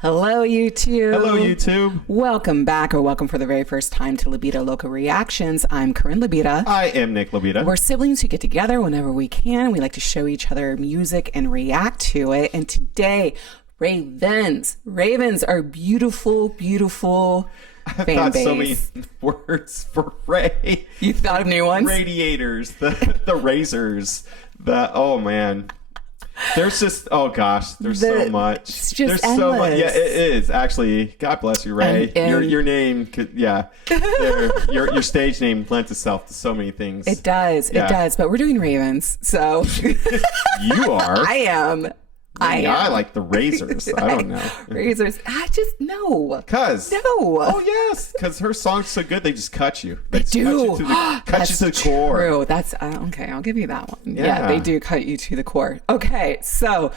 Hello, YouTube. Hello, YouTube. Welcome back, or welcome for the very first time to Libido Local Reactions. I'm Corinne Libido. I am Nick Libido. We're siblings who get together whenever we can. We like to show each other music and react to it. And today, RAYEvens are beautiful, beautiful I've fan got base. so many words for Ray. You thought of new ones? Radiators, the razors, oh man. There's just, oh gosh, there's so much. It's just there's endless. so much. Yeah, it is actually. God bless you, Ray. Your name could, your stage name lends itself to so many things. It does. Yeah. It does. But we're doing RAYEvens, so you are. I am. I like the razors. I don't know. Razors. I just no. No. Oh yes, because her song's so good they just cut you. They do. Cut you to the core. True. That's okay. I'll give you that one. Yeah, they do cut you to the core. Okay, so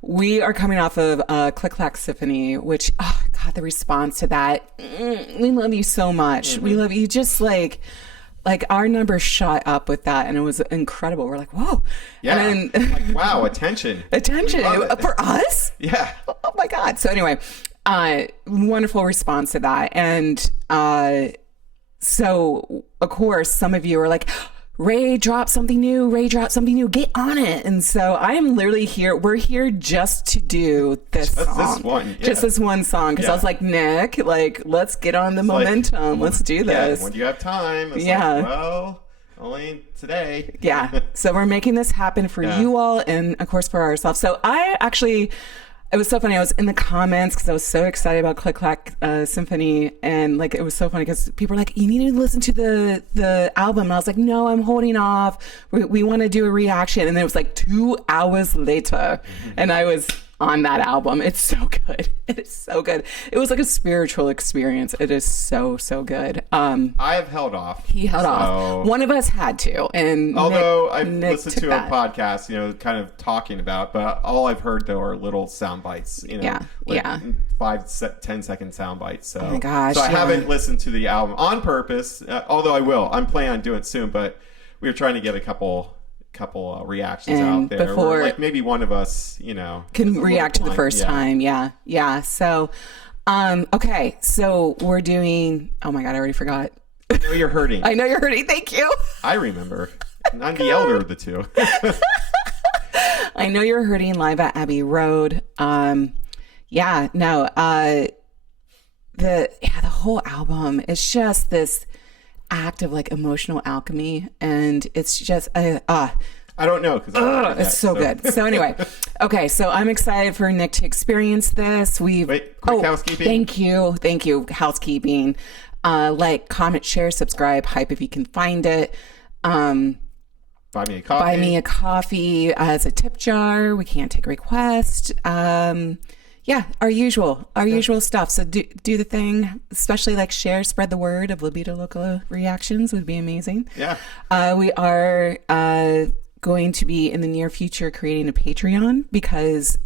we are coming off of Climax Symphony, which God, the response to that. We love you so much. We love you. Just like our numbers shot up with that, and it was incredible. We're like, whoa. Yeah. And then, like, wow, attention. Attention. For us? Yeah. Oh my God. So anyway, wonderful response to that. And so, of course, some of you are like, Ray dropped something new. Ray dropped something new. Get on it. And so I am literally here. We're here just to do this song. This one. Yeah. Just this one song. Because I was like, Nick, let's get on the momentum. Let's do this. Yeah, when you have time. It's like, well, only today. Yeah. So we're making this happen for you all and, of course, for ourselves. So it was so funny. I was in the comments because I was so excited about Climax Symphony, and it was so funny because people were like, "You need to listen to the album." And I was like, "No, I'm holding off. We want to do a reaction." And then it was like 2 hours later, and I was on that album. It's so good. It is so good. It was like a spiritual experience. It is so good. I have held off. He held off. One of us had to, and although I've listened to a podcast, kind of talking about, but all I've heard though are little sound bites. 5-10-second sound bites. So, oh my gosh, so I haven't listened to the album on purpose. Although I will. I'm planning on doing it soon, but we were trying to get a couple reactions out there before maybe one of us can react to the first time. So okay, so we're doing, oh my God, I already forgot. I know you're hurting. I know you're hurting. Thank you. I remember. I'm the elder of the two. I know you're hurting live at Abbey Road. The whole album is just this act of emotional alchemy, and it's just I don't know because it's so good. So anyway, okay, so I'm excited for Nick to experience this. Quick housekeeping. Thank you, housekeeping. Comment, share, subscribe, hype if you can find it. Buy me a coffee. Buy me a coffee as a tip jar. We can't take requests. Our usual stuff. So do the thing, especially share, spread the word of Libido Local Reactions would be amazing. Yeah. We are going to be in the near future creating a Patreon because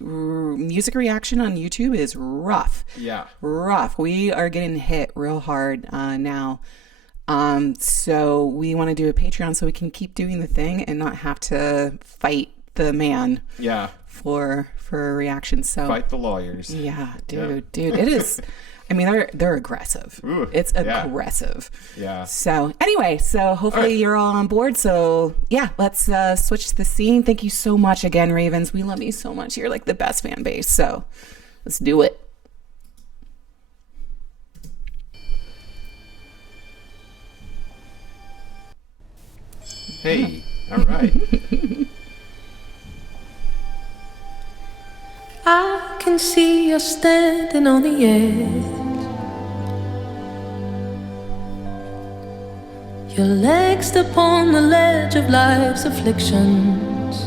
music reaction on YouTube is rough. Yeah. Rough. We are getting hit real hard now. So we want to do a Patreon so we can keep doing the thing and not have to fight the man. Yeah. For a reaction. So fight the lawyers. Yeah, dude, it is. I mean, they're aggressive. Ooh, it's aggressive. Yeah. So anyway, hopefully you're all on board. So let's switch the scene. Thank you so much again, RAYEvens. We love you so much. You're the best fan base. So let's do it. Hey, all right. I can see you standing on the edge, your legs upon the ledge of life's afflictions.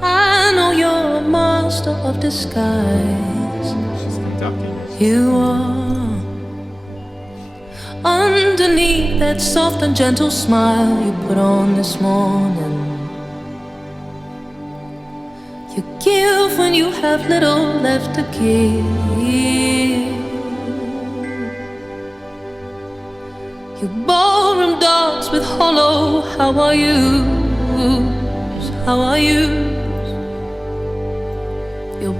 I know you're a master of disguise. You are. Underneath that soft and gentle smile you put on this morning, you give when you have little left to give. You ballroom dogs with hollow how are yous, how are yous.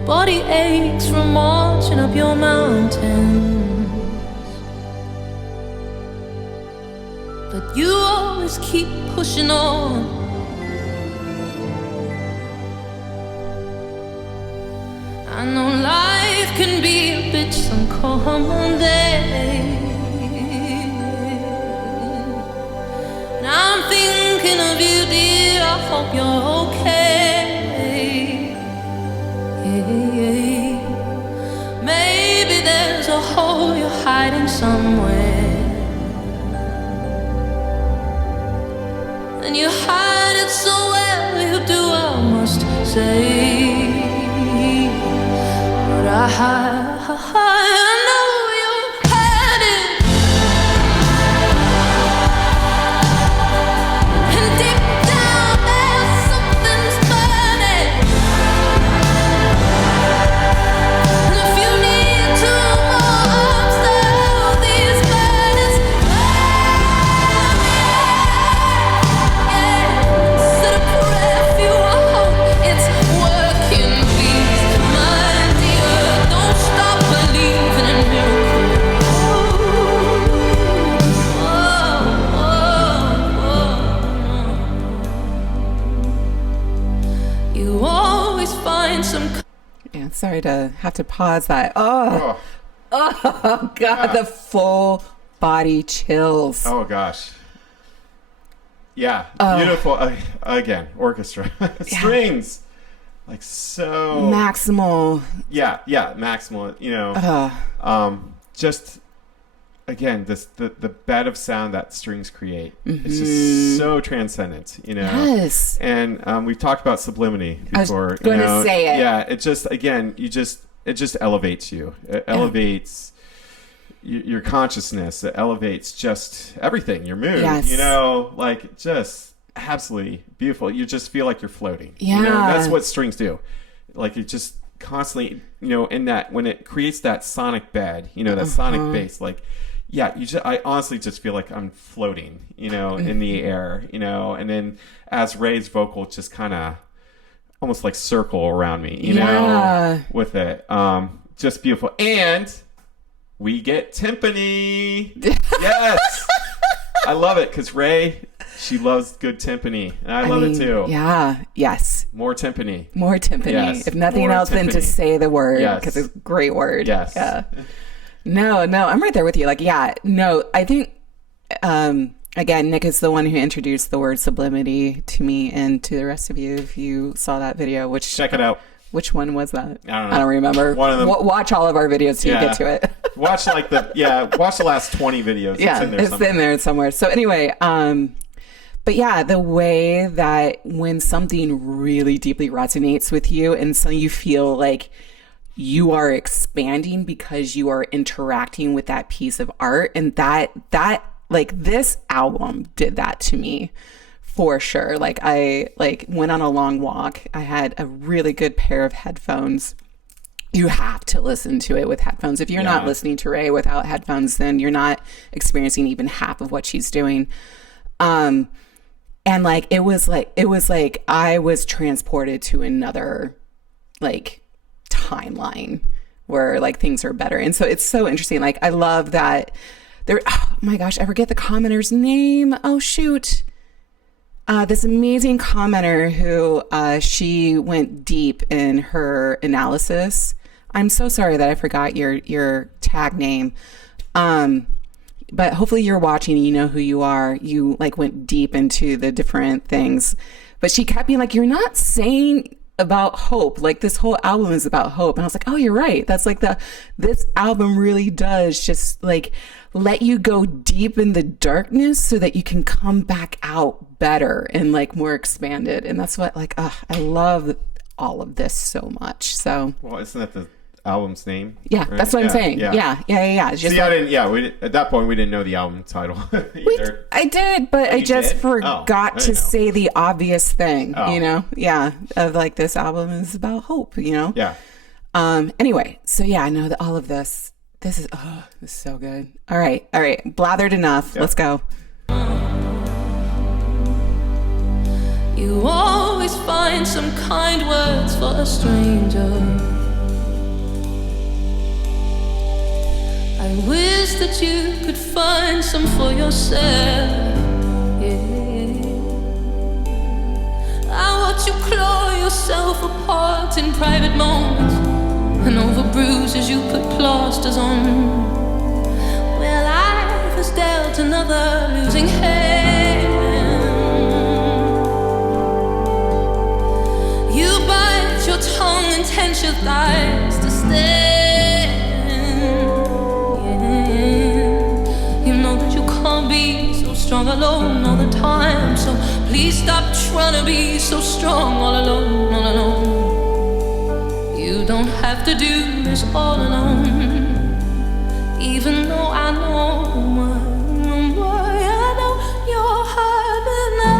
body aches from marching up your mountains, but you always keep pushing on. I know life can be a bitch some common day, and I'm thinking of you, dear. I hope you're okay. Maybe there's a hole you're hiding somewhere, and you hide it so well, you do, I must say. But I know you had it, and deep down there something's burning, and if you need two more arms, though, these burdens, said a prayer for you, I hope it's working, please, my dear, don't stop believing in miracles. You always find some. Yeah, sorry to have to pause that. Oh God, Yeah. the full body chills. Oh gosh. Yeah, beautiful. Again, orchestra, strings, like so Maximal. Yeah, maximal. You know, just again, the bed of sound that strings create. It's just so transcendent. You know. Yes. And we've talked about sublimity before. I was going to say it. Yeah, it just again, it just elevates you. It elevates your consciousness. It elevates just everything, your mood. Yes. You know, like just absolutely beautiful. You just feel like you're floating. Yeah. You know, that's what strings do. Like it just constantly, you know, in that when it creates that sonic bed, you know, that sonic bass, like. Yeah, I honestly just feel like I'm floating, you know, in the air, you know, and then as Raye's vocal just kind of almost like circle around me, you know, with it. Just beautiful. And we get timpani. Yes. I love it because Raye, she loves good timpani. And I love it too. Yeah. Yes. More timpani. More timpani. Yes. If nothing More else than to timpani. say the word, Yes. because it's a great word. Yes. Yeah. No, I'm right there with you. Like, yeah, no, I think, again, Nick is the one who introduced the word sublimity to me and to the rest of you. If you saw that video, which Check it out. Which one was that? I don't know. Remember. One of them. Watch all of our videos till you get to it. Watch watch the last 20 videos. Yeah, it's in there somewhere. So anyway, but yeah, the way that when something really deeply resonates with you and so you feel like you are expanding because you are interacting with that piece of art, and that like this album did that to me for sure. Like I went on a long walk. I had a really good pair of headphones. You have to listen to it with headphones. If you're not listening to Raye without headphones, then you're not experiencing even half of what she's doing. And like it was like I was transported to another like timeline where like things are better. And so it's so interesting. Like I love that there, oh my gosh, I forget the commenter's name. Oh shoot. This amazing commenter who she went deep in her analysis. I'm so sorry that I forgot your tag name. But hopefully you're watching and you know who you are. You like went deep into the different things. But she kept being like, you're not saying about hope. Like this whole album is about hope. And I was like, oh, you're right. That's like this album really does just like let you go deep in the darkness so that you can come back out better and like more expanded. And that's what like, I love all of this so much. So, well, isn't that the album's name? Yeah, right? That's what I'm saying. Yeah. It's just see, at that point, we didn't know the album title either. I did, but I just forgot to say the obvious thing, you know? Yeah, of like this album is about hope, you know? Yeah. Anyway, so yeah, I know that all of this is so good. All right. Blathered enough. Yep. Let's go. You always find some kind words for a stranger. I wish that you could find some for yourself. Yeah. I watch you claw yourself apart in private moments, and over bruises you put plasters on. Well, life has dealt another losing hand. You bite your tongue and tense your thighs to stand. Yeah. You know that you can't be so strong alone all the time, so please stop trying to be so strong all alone, all alone. You don't have to do this all alone. Even though I know you're hurt, and I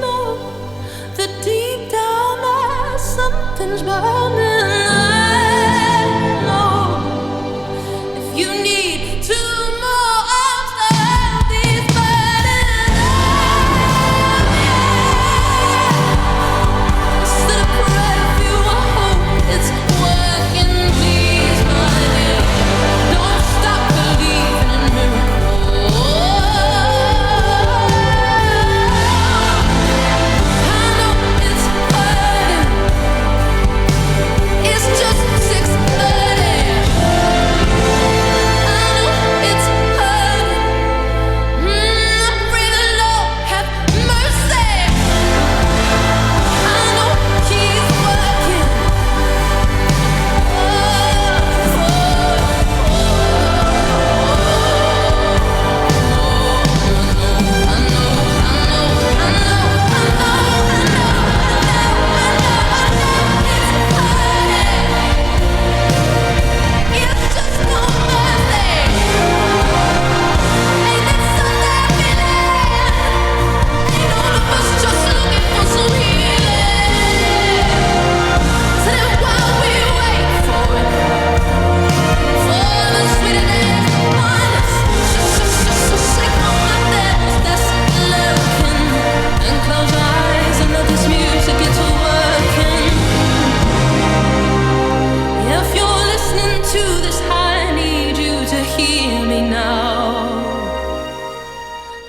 know that deep down there's something's burning. I know if you need two more arms to hold these burdens, instead of cry if you hope it's working. Please, my dear, don't stop believing in miracles. I know it's hurting. It's just 6:30. I know it's hurting. I pray the Lord have mercy. I know He's working. It's just no mercy. Ain't that Sunday feeling? Ain't all of us just looking for some healing? So then while we wait for it, for the sweeter days upon us, so shake off the devils that's lurking, and close your eyes and let this music get to working. If you're listening to this, I need you to hear me now.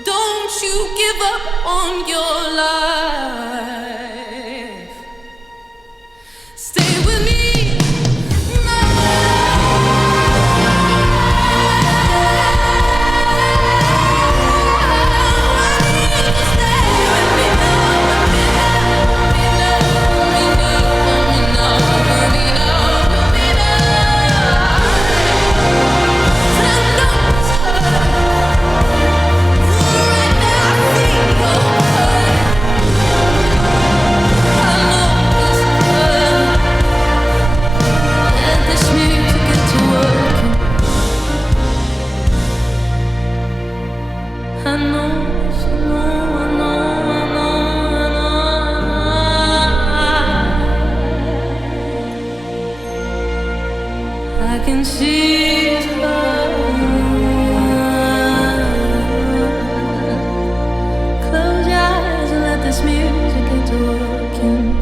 Don't you give up on your life. Stay with me. I can see it hurt. Close your eyes and let this music get to working.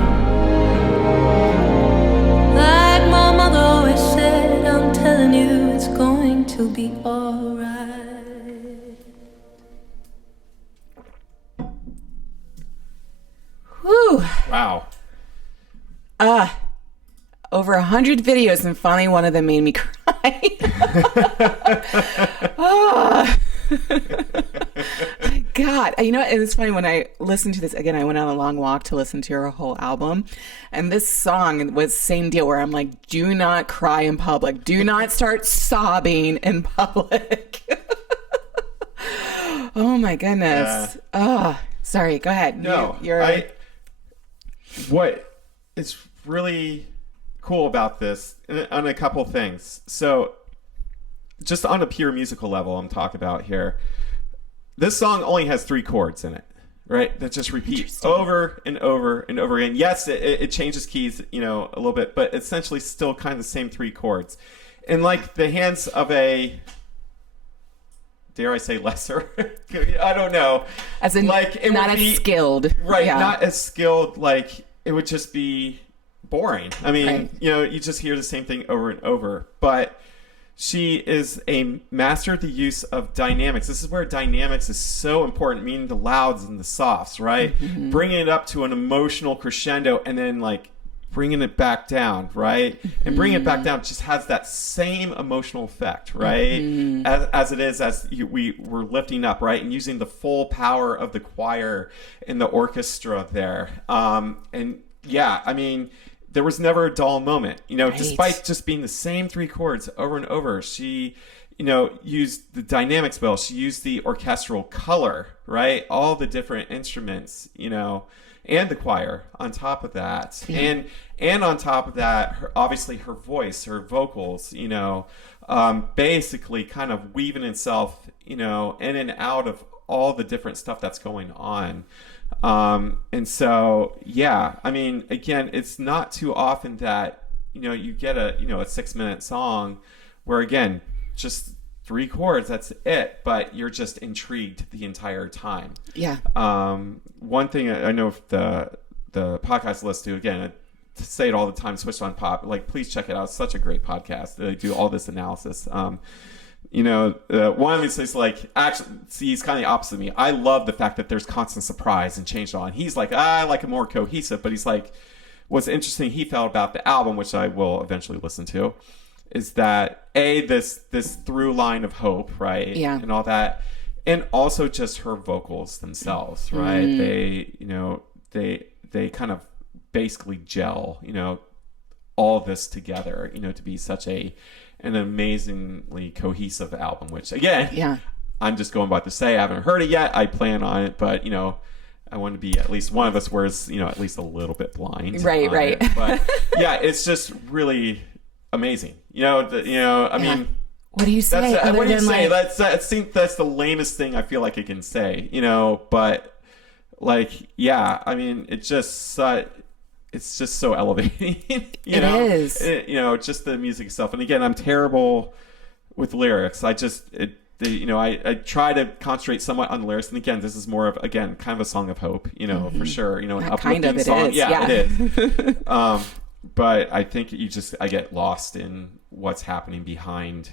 Like my mother always said, I'm telling you it's going to be alright. Whew. Wow. Over 100 videos, and finally one of them made me cry. Oh. God, you know, it's funny when I listened to this again. I went on a long walk to listen to her whole album, and this song was the same deal where I'm like, do not cry in public, do not start sobbing in public. Oh my goodness. Oh, sorry, go ahead. No, what is really cool about this on a couple things. So just on a pure musical level I'm talking about here, this song only has 3 chords in it, right? That just repeat over and over and over again. Yes, it changes keys, you know, a little bit, but essentially still kind of the same 3 chords. In like the hands of a, dare I say, lesser? I don't know. As in, like, it not would as be, skilled. Right, Yeah. not as skilled. Like, it would just be boring. I mean, Right. you just hear the same thing over and over. But she is a master of the use of dynamics. This is where dynamics is so important, meaning the louds and the softs, right? Mm-hmm. Bringing it up to an emotional crescendo and then like bringing it back down, right? And bringing it back down just has that same emotional effect, right? As it is as we were lifting up, right? And using the full power of the choir and the orchestra there. And yeah, I mean, there was never a dull moment, Right. despite just being the same three chords over and over. She, used the dynamics well. She used the orchestral color, right? All the different instruments, and the choir on top of that. Yeah. And on top of that, obviously her voice, her vocals, basically kind of weaving itself, in and out of all the different stuff that's going on. And so, yeah, I mean, again, it's not too often that, you get a 6-minute song where, again, just 3 chords, that's it, but you're just intrigued the entire time. Yeah. One thing I know if the podcast list to, again, I say it all the time, Switched on Pop, like, please check it out. It's such a great podcast. They do all this analysis. One of these is like, actually, see, he's kind of the opposite of me. I love the fact that there's constant surprise and change on. He's like, I like it more cohesive, but he's like, what's interesting he felt about the album, which I will eventually listen to, is that this through line of hope, right? Yeah. And all that. And also just her vocals themselves, right? They kind of basically gel, all this together, to be such an amazingly cohesive album, which again, Yeah. I'm just going about to say, I haven't heard it yet. I plan on it, but I want to be at least one of us where it's, at least a little bit blind. Right. It. But yeah, it's just really amazing. I mean, What do you say? what do you say? Like, That's the lamest thing I feel like I can say, but like, yeah, I mean, it's just so elevating. It is. Just the music itself. And again, I'm terrible with lyrics. I try to concentrate somewhat on the lyrics. And again, this is more of, kind of a song of hope, for sure. An kind of uplifting it song. is, Yeah, yeah. it is. But I think I get lost in what's happening behind,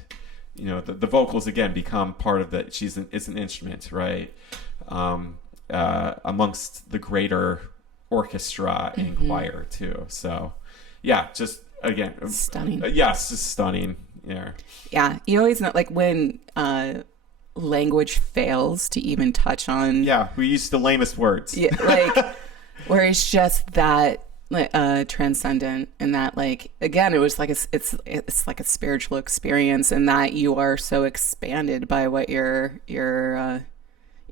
the vocals again become part of the, it's an instrument, right? Amongst the greater orchestra and choir too. So yeah, just again, Stunning. Yes, just stunning. Yeah. Yeah. You always know, like, when language fails to even touch on. Yeah, we use the lamest words. Yeah, like, where it's just that transcendent, and that, like, again, it was like it's like a spiritual experience, and that you are so expanded by what you're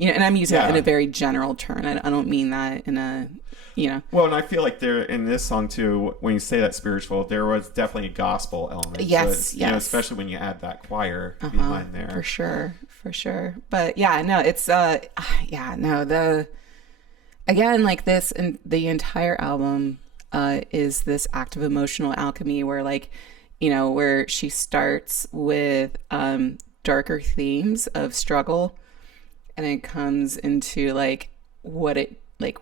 and I'm using it in a very general term. I don't mean that in a Well, and I feel like there in this song too, when you say that spiritual, there was definitely a gospel element. Yes, so yes. Especially when you add that choir behind there. For sure. But yeah, no, it's again, like, this, and the entire album is this act of emotional alchemy where, like, where she starts with darker themes of struggle, and it comes into like what it like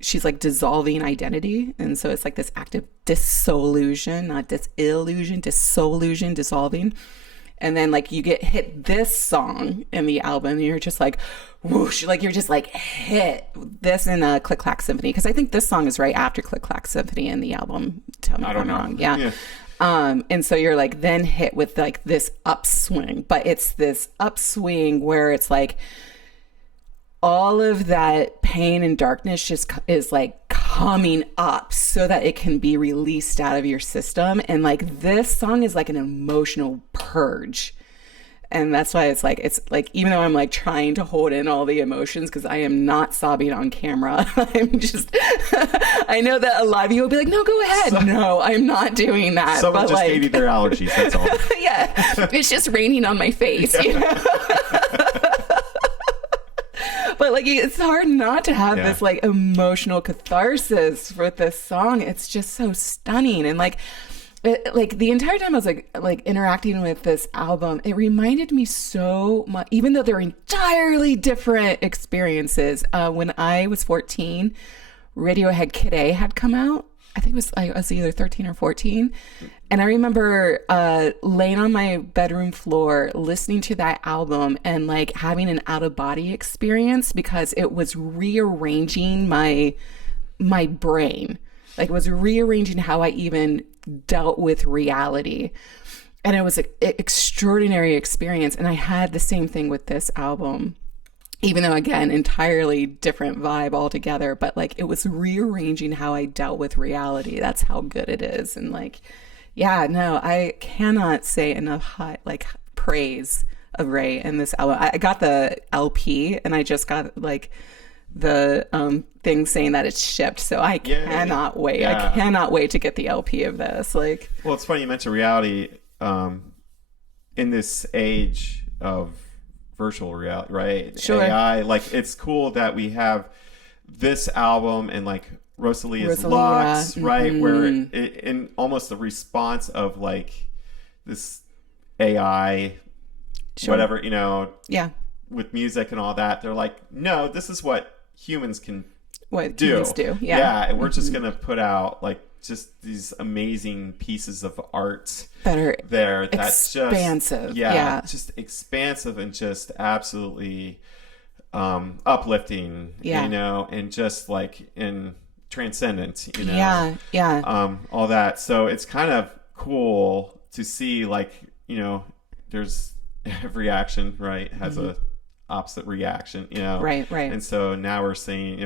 she's like dissolving identity, and so it's like this act of dissolution, not disillusion, dissolution, dissolving. And then, like, you get hit this song in the album, and you're just like, whoosh, like, you're just like hit this in a Click Clack Symphony, because I think this song is right after Click Clack Symphony in the album. Tell me if I'm wrong. Yeah. And so you're like then hit with like this upswing, but it's this upswing where it's like all of that pain and darkness just is like coming up so that it can be released out of your system. And like this song is like an emotional purge. And that's why it's like, even though I'm like trying to hold in all the emotions, because I am not sobbing on camera. I'm just, I know that a lot of you will be like, no, go ahead. No, I'm not doing that. Someone but just like, gave you their allergies, that's all. Yeah, it's just raining on my face. You know? But like, it's hard not to have this like emotional catharsis with this song. It's just so stunning. And like the entire time I was like interacting with this album, it reminded me so much, even though they're entirely different experiences. When I was 14, Radiohead Kid A had come out. I think it was, I was either 13 or 14. And I remember laying on my bedroom floor, listening to that album and like having an out of body experience because it was rearranging my brain. Like it was rearranging how I even dealt with reality. And it was an extraordinary experience. And I had the same thing with this album. Even though, again, entirely different vibe altogether, but like it was rearranging how I dealt with reality. That's how good it is. And like, yeah, no, I cannot say enough praise of Raye in this album. I got the LP and I just got like the thing saying that it's shipped. So I cannot wait. Yeah. I cannot wait to get the LP of this. Like, well, it's funny you mentioned reality in this age of virtual reality, right? Sure. AI, like it's cool that we have this album and like Rosalia's Lux, right? Where in almost the response of like this AI, whatever, you know, with music and all that, they're like, no, this is what humans can do. Yeah. And we're just gonna put out like just these amazing pieces of art that are there that's expansive. Just expansive and just absolutely uplifting, you know, and just like in transcendent, you know, all that. So it's kind of cool to see, like, you know, there's every action, right, has a opposite reaction, you know, right. And so now we're saying,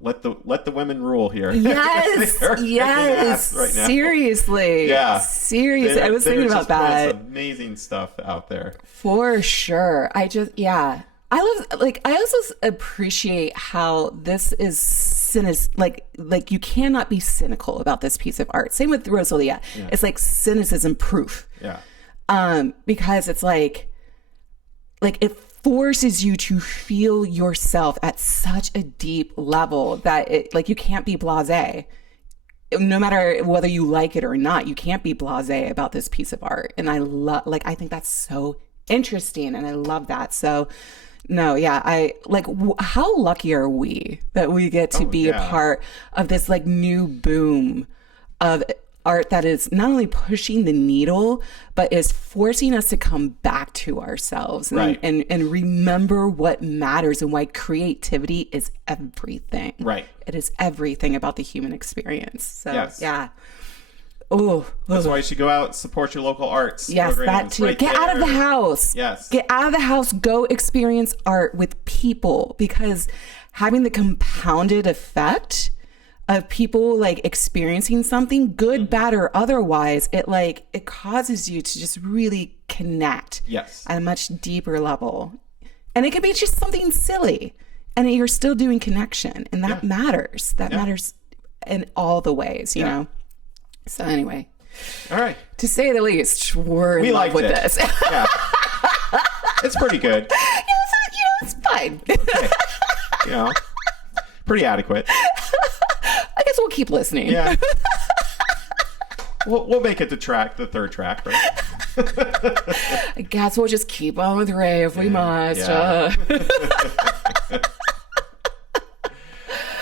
let the women rule here. Yes, yes, right now. Seriously, seriously. I was thinking about that. Amazing stuff out there for sure. I also appreciate how this is like you cannot be cynical about this piece of art. Same with Rosalia. It's like cynicism proof. Because it's like it forces you to feel yourself at such a deep level that it, like, you can't be blasé. No matter whether you like it or not, you can't be blasé about this piece of art. And I think that's so interesting, and I love that. So no, how lucky are we that we get to be a part of this like new boom of art that is not only pushing the needle, but is forcing us to come back to ourselves and remember what matters and why creativity is everything. Right. It is everything about the human experience. So, Oh, that's why you should go out and support your local arts. Yes, that too. Right Get out of the house. Yes. Get out of the house. Go experience art with people, because having the compounded effect of people like experiencing something good, bad, or otherwise, it causes you to just really connect at a much deeper level. And it can be just something silly, and you're still doing connection, and that matters. That matters in all the ways, you know? So anyway. All right. To say the least, we're in love with this. Yeah. It's pretty good. It's fine. Okay. You know, pretty adequate. I guess we'll keep listening. Yeah. We'll make it the third track, right? I guess we'll just keep on with Raye if we must. Yeah.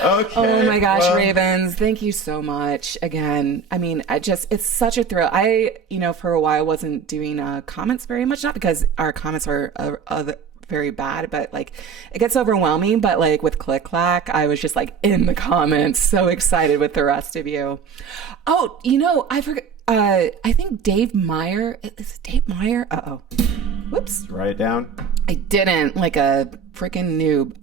Okay. Oh my gosh, Ravens, thank you so much. Again, I mean, it's such a thrill. For a while wasn't doing comments very much, not because our comments are very bad, but like it gets overwhelming. But like with Click Clack, I was just like in the comments, so excited with the rest of you. Oh, I forgot. I think Dave Meyer. Is it Dave Meyer? Whoops. Write it down. I didn't, like a freaking noob.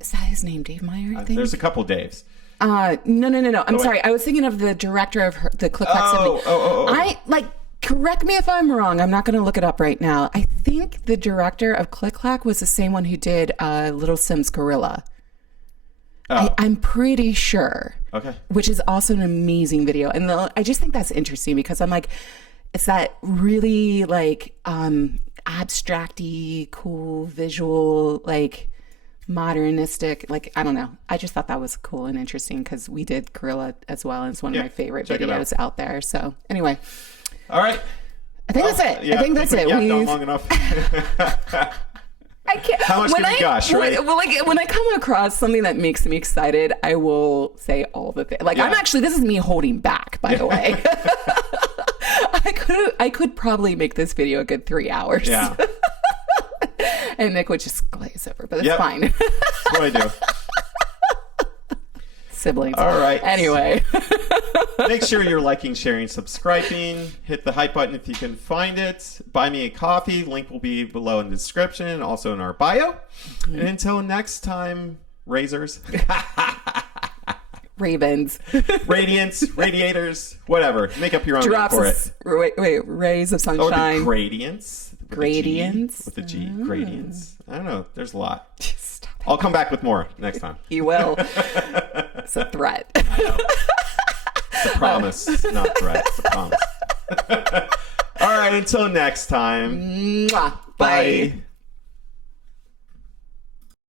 Is that his name, Dave Meyer? I think there's a couple Daves. No. I'm sorry. I was thinking of the director of the Click Clack Symphony. Correct me if I'm wrong. I'm not going to look it up right now. I think the director of Click Clack was the same one who did Little Sims Gorilla. I'm pretty sure. Okay. Which is also an amazing video. And I just think that's interesting because I'm like, it's that really like abstract-y, cool visual, like modernistic, like, I don't know. I just thought that was cool and interesting because we did Gorilla as well. And it's one of my favorite videos out there. So anyway. All right. I think that's it. Yeah, I think that's it. We've done long enough. I can't. How much can we gush, right? Well, like when I come across something that makes me excited, I will say all the things. Like this is me holding back, by the way. I could probably make this video a good 3 hours. Yeah. And Nick would just glaze over, but it's fine. That's what I do. Siblings. All right. Anyway. Make sure you're liking, sharing, subscribing. Hit the hype button if you can find it. Buy me a coffee. Link will be below in the description and also in our bio. And until next time, razors. Ravens. Radiance, radiators, whatever. Make up your own name for it. Wait, rays of sunshine. Or the gradients. Gradients? With a G. Gradients. I don't know. There's a lot. I'll come back with more next time. You will. It's a threat. I know. It's a promise, not a threat. It's a promise. All right, until next time. Mwah. Bye. Bye.